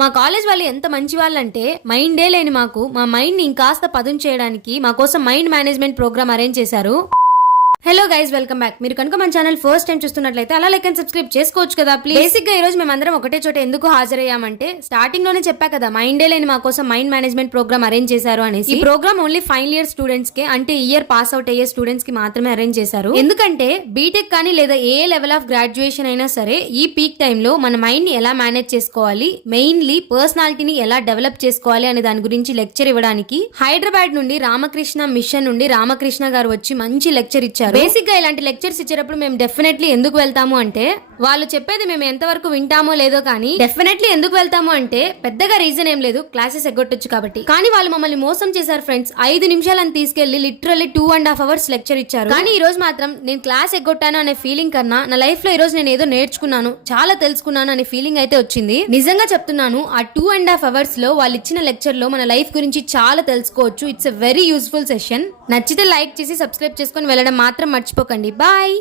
మా కాలేజ్ వాళ్ళు ఎంత మంచి వాళ్ళంటే మైండే లేని మాకు మా మైండ్ ని ఇంకాస్త పదును చేయడానికి మా కోసం మైండ్ మేనేజ్మెంట్ ప్రోగ్రామ్ అరేంజ్ చేశారు. Hello guys, welcome back. మీరు కనుక మన ఛానల్ ఫస్ట్ టైం చూస్తున్నట్లయితే అలా లైక్ అండ్ సబ్స్క్రైబ్ చేసుకోవచ్చు కదా ప్లీజ్. బేసిక్ గా ఈ రోజు మేమందరం ఒకటే చోట ఎందుకు హాజరయ్యామంటే, స్టార్టింగ్ లోనే చెప్పా కదా మైండే లేని మా కోసం మైండ్ మేనేజ్మెంట్ ప్రోగ్రామ్ అరేంజ్ చేశారు అనేసి. ఈ program only final year students కే, అంటే ఇయర్ పాస్ అవుట్ అయ్యే స్టూడెంట్స్ కి మాత్రమే అరేంజ్ చేశారు. ఎందుకంటే బీటెక్ కానీ లేదా ఏ లెవెల్ ఆఫ్ గ్రాడ్యుయేషన్ అయినా సరే ఈ పీక్ టైమ్ లో మన మైండ్ ని ఎలా మేనేజ్ చేసుకోవాలి, మెయిన్లీ పర్సనాలిటీని ఎలా డెవలప్ చేసుకోవాలి అనే దాని గురించి లెక్చర్ ఇవ్వడానికి హైదరాబాద్ నుండి రామకృష్ణ మిషన్ నుండి రామకృష్ణ గారు వచ్చి మంచి లెక్చర్ ఇచ్చారు. బేసిక్ గా ఇలాంటి లెక్చర్స్ ఇచ్చేటప్పుడు మేము డెఫినెట్లీ ఎందుకు వెళ్తాము అంటే, వాళ్ళు చెప్పేది మేము ఎంతవరకు వింటామో లేదో కానీ డెఫినెట్లీ ఎందుకు వెళ్తాము అంటే పెద్దగా రీజన్ ఏం లేదు, క్లాసెస్ ఎగ్గొట్టొచ్చు కాబట్టి. కానీ వాళ్ళు మమ్మల్ని మోసం చేశారు ఫ్రెండ్స్. 5 నిమిషాలను తీసుకెళ్లి లిటరల్లీ 2.5 hours లెక్చర్ ఇచ్చారు. కానీ ఈ రోజు మాత్రం నేను క్లాస్ ఎగ్గొట్టాను అనే ఫీలింగ్ కన్నా నా లైఫ్ లో ఈ రోజు నేను ఏదో నేర్చుకున్నాను, చాలా తెలుసుకున్నాను అనే ఫీలింగ్ అయితే వచ్చింది. నిజంగా చెప్తున్నాను, ఆ 2.5 hours లో వాళ్ళు ఇచ్చిన లెక్చర్ లో మన లైఫ్ గురించి చాలా తెలుసుకోవచ్చు. It's a very useful session. నచ్చితే లైక్ చేసి సబ్స్క్రైబ్ చేసుకొని వెళ్ళడం మాత్రం మర్చిపోకండి. బాయ్.